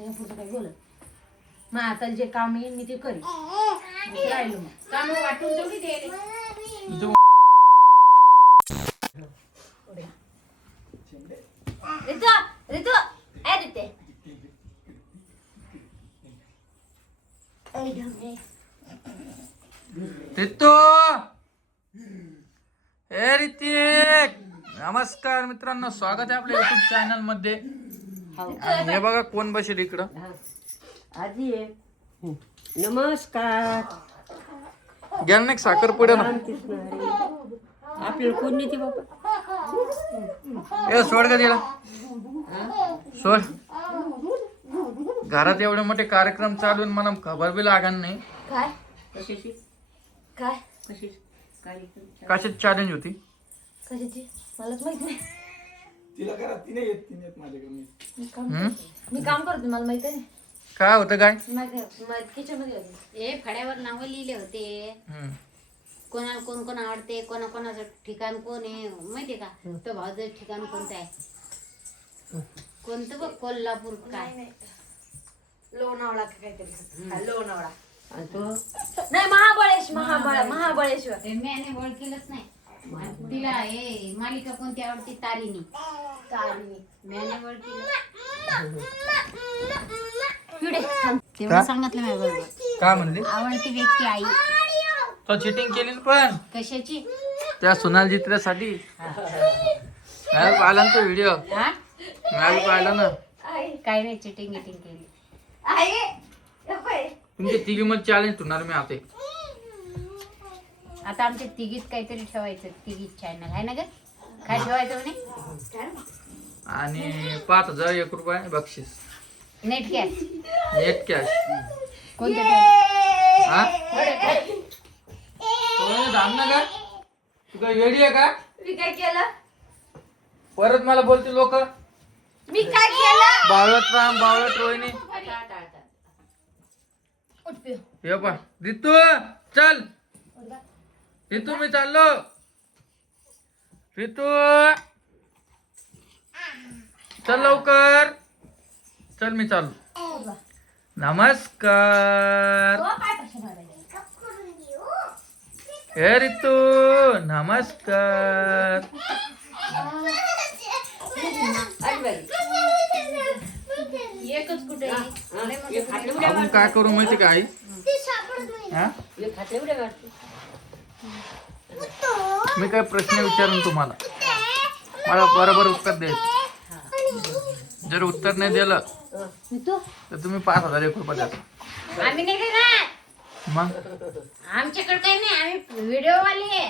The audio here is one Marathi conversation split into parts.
त्याच्या पुढचं काही बोलत मग आता जे काम येईल मी ते करीन राहिलो मग काम वाटून तेवढी दे ऋतू ऋतू ए ऋते रितू ए ऋतिक नमस्कार मित्रांनो, स्वागत आहे आपल्या युट्यूब चॅनल मध्ये. आणि हे बघा कोण बसेल इकडं. आजी नमस्कार. घ्या ना एक साखर पुढे ना. आपल्याला कोण नेते बाबा? ए सोड का तिला सोड. घरात एवढे मोठे कार्यक्रम चालून मला खबर बी लागणार नाही. काय कशाची काय कशाची कार्यक्रम? कशाची चॅलेंज होती? कशाची मलाच माहित नाही. तिला करा, तिने येत माझ्याकडे. मी काम करते मला माहित नाही. काय होतं काय? किचन मध्ये होते. हे फड्यावर नावं लिहिले होते. कोणाला कोण कोण आवडते, कोणाचं ठिकाण कोण आहे माहितीये का? तो भाऊचं ठिकाण कोणतं आहे? कोणतं बघ, कोल्हापूर काय लोणावळा काहीतरी लोणावळा आणि तो नाही महाबळेश्वर ते मी ओळखीलच नाही. आणि तिला हे मालिका कोणती आवडती? तारिणी. मी ओळखील तेवढं सांगितलं मी बरोबर. काय म्हणली? आवडती व्यक्ती आई. तो चिटिंग केली ना पण कशाची? त्या सोनाल चित्रासाठी. नाही पाहिला ना तो व्हिडिओ. हा नाही पाहिला ना. काय नाही, चिटिंग गिटिंग केली. तुमची तिघी मध्ये चॅलेंज होणार मी आता. आता आमच्या तिघीत काहीतरी ठेवायचं. तिघीत चॅनल आहे ना ग? काय ठेवायचं म्हणे? आणि 5,001 बक्षीस नेट गॅस. Net cash. कोणतं ठेवायचं? हा धाम ना का? तू काय वेडी आहे का? मी काय केलं? परत मला बोलते लोक मी काय केलं? बावळट राम बावळट रोहिणी. हे पा रितू चल. रितू मी चाललो. रितू चल लवकर चल मी चाललो. नमस्कार. हे रितू नमस्कार. एकच कुठे आपण काय करू माहिती का आई? हा? मी काय प्रश्न विचारून तुम्हाला मला बरोबर उत्तर द्यायचं. जर उत्तर नाही दिलं तर तुम्ही 5,001 द्या. आम्ही नाही देणार. मग आमच्याकडे काही नाही, आम्ही व्हिडिओ वाले आहे.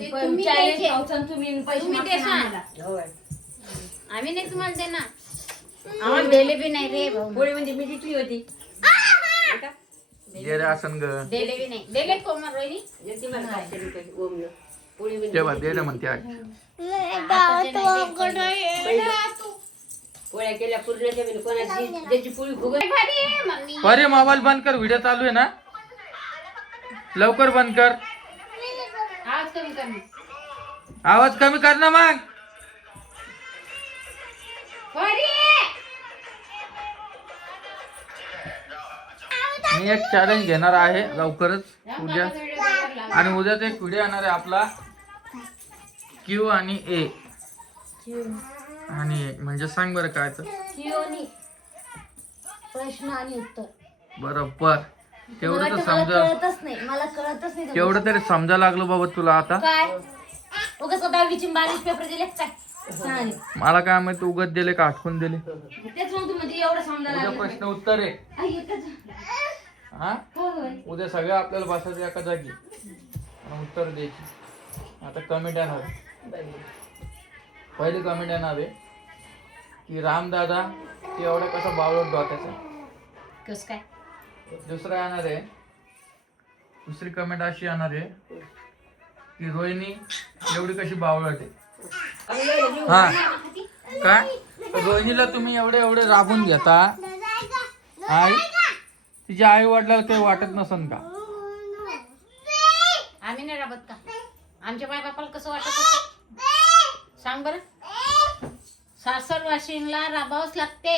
ते तुम्ही द्यायचे. तुम्ही देशाल. आम्ही नाही तुम्हाला देणार. आम्हाला दिले बी नाही रे भाऊ. पोळी म्हणजे मी जिंकली होती. जे रे आसन ग दिले बी नाही. दिले कोमल रोहिणी. जिंकली मला 500 रुपये ओमनं. पोळी म्हणजे तेव्हा दे रे म्हणते आई. पोळ्या केल्या पूर्णाच्या म्हणजे कोणाची ज्याची पोळी फुगत. भारी आहे मम्मी. अरे मोबाईल बंद कर, व्हिडिओ चालू आहे ना. लवकर बंद कर. आवाज कमी कर मग. आवाज कमी कर ना मग. भारी आहे. मी एक चॅलेंज घेणार आहे लवकरच उद्या. माझा व्हिडिओ बरोबर लावा. आणि उद्याचा एक व्हिडिओ येणार आहे आपला Q आणि A. आणि म्हणजे सांग बरं काय तर. किओनी प्रश्न आणि उत्तर. बरोबर तेवढं तर मला समजा. कळतच नाही. मला कळतच नाही. तेवढं तरी समजा लागलो बाबा तुला आता. काय उगाच 10वीचे 22 पेपर दिले काय? चालेल. मला काय माहिती उगत दिले का आठवून दिले. तेच मग तुम्ही एवढं समजायला उद्या लागलं. प्रश्न उत्तर आहे. आई, एकच. हा हो, होय. उद्या सगळं आपल्याला बसायचं एका जागी आणि उत्तर द्यायची. आता कमेंट येणार आहे. पहिली कमेंट येणार आहे की रामदादा ते एवढा कसा बावळट डोक्याचा. कस काय? दुसरा येणार आहे. दुसरी कमेंट अशी येणार आहे की रोहिणी एवढी कशी बावळट आहे. हा काय रोहिणीला तुम्ही एवढे एवढे राबून घेता. आई तिच्या आई वडिलाला काही वाटत नसन का? आम्ही नाही राबत का? आमच्या माय बापाला कसं वाटत होतं सांग बरं. सासर वाशिनला राबावच लागते.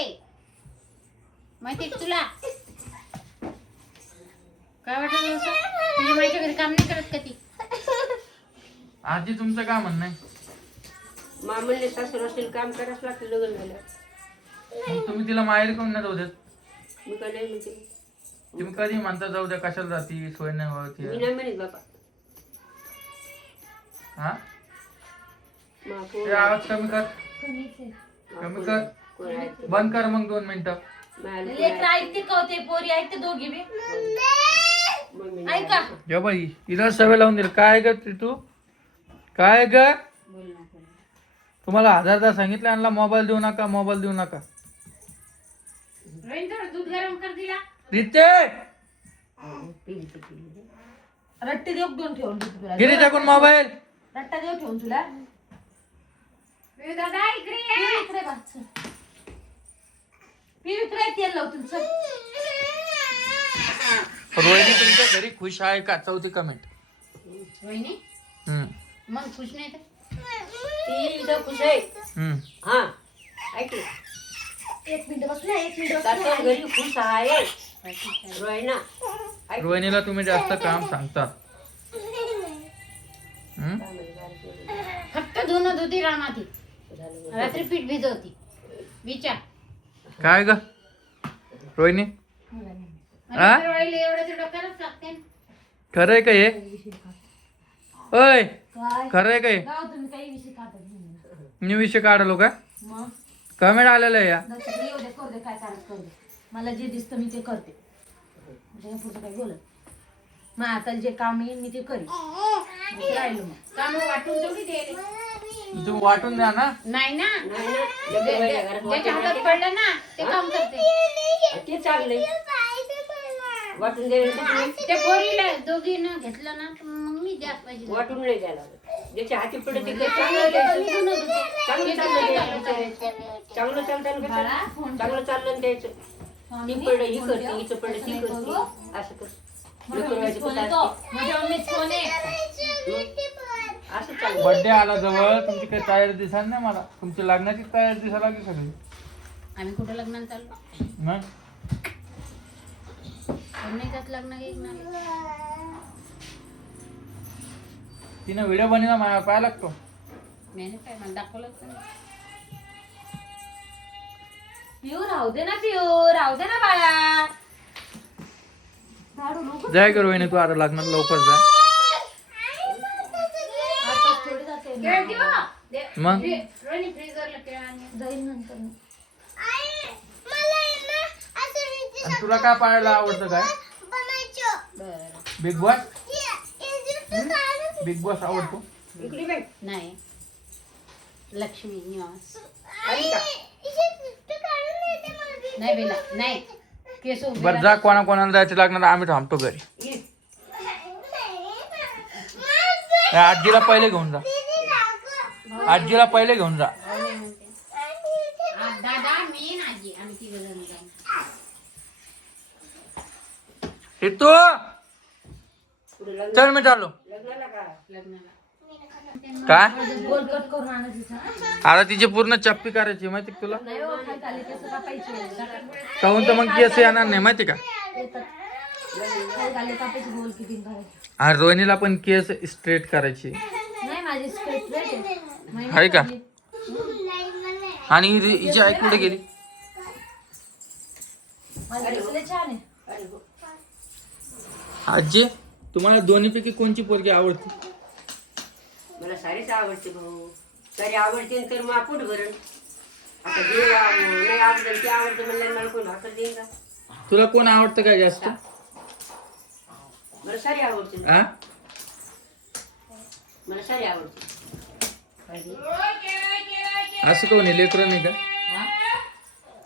माहिती का तुला काय वाटत असं तुझ्या माहिती घरी काम नाही करत का ती आजी तुमचं काय म्हणणं आहे? मामूली सासू असेल काम करावंच लागतं लग्न झालं. मग तुम्ही तिला माहेर कोण नाही जाऊ देत? मी काय नाही म्हणते. तुम्ही कधी म्हणता जाऊ द्या, कशाला जाती, सोय नाही होती? मी नाही म्हणत बाबा. हा मग ते आवाज कमी कर, कमी कर, कोण आहे ते? बंद कर मग 2 मिनिटं. माझ्या लेकरं ऐकते का होते पोरी ऐकते दोघी बी मम्मी ऐका या बाई हिला सवय लावून दिली. काय ग तू काय ग? बोल ना बोल. तुम्हाला 1000दा सांगितलं यांना मोबाईल देऊ नका, मोबाईल देऊ नका. रोहिणी थोडं दूध गरम कर दिला रिते रट्टे देऊ घेऊन ठेवून देते तुला गिरी टाकून मोबाईल. रट्टा देऊ ठेवून तुला ए दादा इकडे ये. पी इकडे बा, चल. पी इकडे तेल लावतील चल. रोहिणी तुमच्या घरी खुश आहे का? 4थी कमेंट. रोहिणी मग खुश नाही तर ती इथं खुश आहे. हा ऐक ना. 1 मिनिट बस ना, 1 मिनिट बस तात्या ना. घरी खुश आहे रोहिणा. ऐक. रोहिणीला तुम्ही जास्त काम सांगता. फक्त धुणं धुती रामाती रात्री पीठ भिजवती विचार काय ग रोहिणी? हा? रोहिणी एवढं तर डोक्यालाच लागते ना. खरंय का हे? ओय काय खरंय का हे? गाव तुम्ही काही विषय काढत नाही. मी विषय काढलो का? मग कमेंट आलेलं आहे या. दत्तकडे येऊ दे, करू दे, काय करायचं करू दे. मला जे दिसतं मी ते करते. म्हणजे पुढचं काही बोलत मग आता जे काम येईल मी ते करीन. मग राहिलो मग काम वाटून तेवढी दे तुम्ही वाटून द्या ना. नाही ना नाही ना. लग्न व्हायला घरात ज्याच्या वाटून हातात पडलं ना ते काम करते ते चांगलंय. वाटून द्यायला त्या पोरीला दोघीनं घेतलं ना तर मग मी द्यास पाहिजे वाटून नाही द्यायला लागत. ज्याच्या हाती पडत ते चांगलं द्यायचं. चांगलं चाललं द्यायचं. चांगलं चालतं बाळा, फोन चांगलं चाललं द्यायचं. ती पडलं ही करते, हिचं पडलं ती करते. असं कर. लेकरं व्हायचं फोन कुठं येतो. असते. माझ्या मम्मीच फोन आहे. असं चाललं. बर्थडे आला जवळ, तुमची काही तयारी दिसाल नाही मला. तुमची लग्नाची तयारी दिसायला लागली सगळी. आम्ही कुठं लग्नाला चाललो मग नाही जात लग्न घेणार तिने व्हिडिओ बनवला मला पाहायला लागतो. मी नाही काय मला दाखवलंच नाही. पिऊ राहू दे ना, पिऊ राहू दे ना बाळा. झाडू नको. जाय का रोहिणी तू आता लग्नात लवकर जा. आता थोडी जाते ना. खेळ देऊ? दे. मग रोहिणी फ्रीजरला खेळ आणि जाईल नंतर मी. आणि तुला काय पाहायला आवडतं काय? बरं बिग बॉस. बिग बॉस आवडतो. इकडे बघ. नाही लक्ष्मी निवास आली का? नाही बेला नाही केस उभे बरं जा, कोणा कोणाला जायचं लागणार आम्ही थांबतो घरी. ये. या आजीला पहिले घेऊन जा. आजीला पहिले घेऊन जा. राहू म्हणते. दादा मी आणि आजी आम्ही तिघ जण जाऊ. येतो पुढे लग्न चल मी चाललो. लग्नाला का? लग्नाला काय गोल कट करून आणायचं हा? आता तिची पूर्ण चप्पी करायची माहिती का तुला? नाही हो, खाली खाली केस कापायचे. काहून तर मग केस येणार नाही माहिती का? येतात. खाली खाली कापायचे, गोल किती करायचे. आणि रोहिणीला पण केस स्ट्रेट करायची. नाही माझी स्ट्रेट आहे. महिन्यात आहे का? झाली. आणि हिची आई कुठे गेली? माझे केस लय छान आहे. अरे हो. आजी तुम्हाला दोन्हीपैकी कोणची पोरगी आवडते? मला सारीच आवडते भाऊ. सारी आवडते तर मग पोट भरण. आता जे नाही आवडतं ते आवडतं म्हणलं मला कोण भाकर देईन का? तुला कोण आवडतं काय जास्त? मला सारी आवडते. आ मला सारी आवडते. असं कोण आहे? लेकरं नाही का?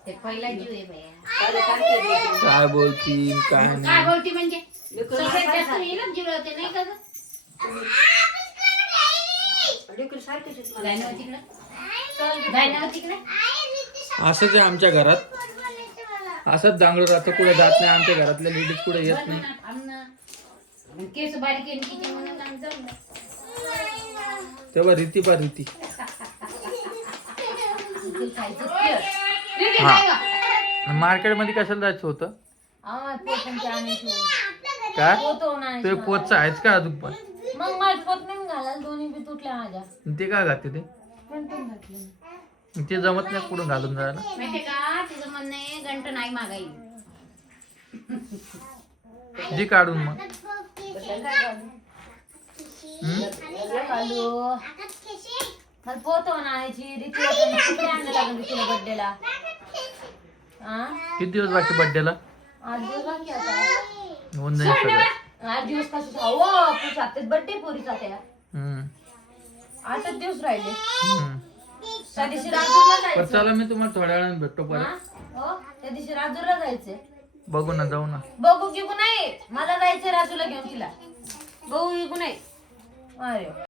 ते पहिला जीव आहे बाया. सारी सारखी आहे. काय बोलती काय काय नाही. बोलती म्हणजे लेकरं सगळ्यात जास्त सारखी- हिलाच जीव होते नाही का गं? लेकरं सारखीच आहेत मला. जाय ना तिकडं जाय ना तिकडे असंच आहे आमच्या घरात. असंच दांगडं राहतं, कुठे जात नाही. आमच्या घरातल्या लेडीज कुठे येत नाही. आमनं केस बारीक आहे तिचे म्हणून आम्ही जाऊ ना. तेव्हा रीती पा रीती. किती खायचं ते. ठीक आहे, हा. जाय गं. मार्केटमध्ये कशाला जायचं होतं? आम्हाला पोतं ते आणायची होती. काय पोतं आणायची ते मला. पोतचं आहेच का अजून पण? मग माझी पोत नाही घालायला दोन्ही बी तुटल्या माझ्या ते काय घालते ते? कंटून घातले. ते जमत नाही कुठून घालून जायला. माहितीये का तिचं म्हणणं आहे गंठ नाही मागाई. जी काढून मग. घालू मला पोतं आणायची रीती आणलं लागेल तिला बड्डेला. किती दिवस बाकी बर्थडेला? 8 दिवस बाकी आता. होऊन जाईल सगळं. 8 दिवस कसे जाऊ बड्डे पोरीचा त्या हम्म. 8च दिवस राहिले. हम्म. त्या दिवशी राजूरला पण जायचं. चला मी तुम्हाला थोड्या वेळाने भेटतो हा? परत. हो त्या दिवशी राजूरला जायचंय. बघू ना, जाऊ ना. बघू घेऊ नाही मला जायचंय राजूला घेऊन तिला. बघू घेऊ नाही. अरे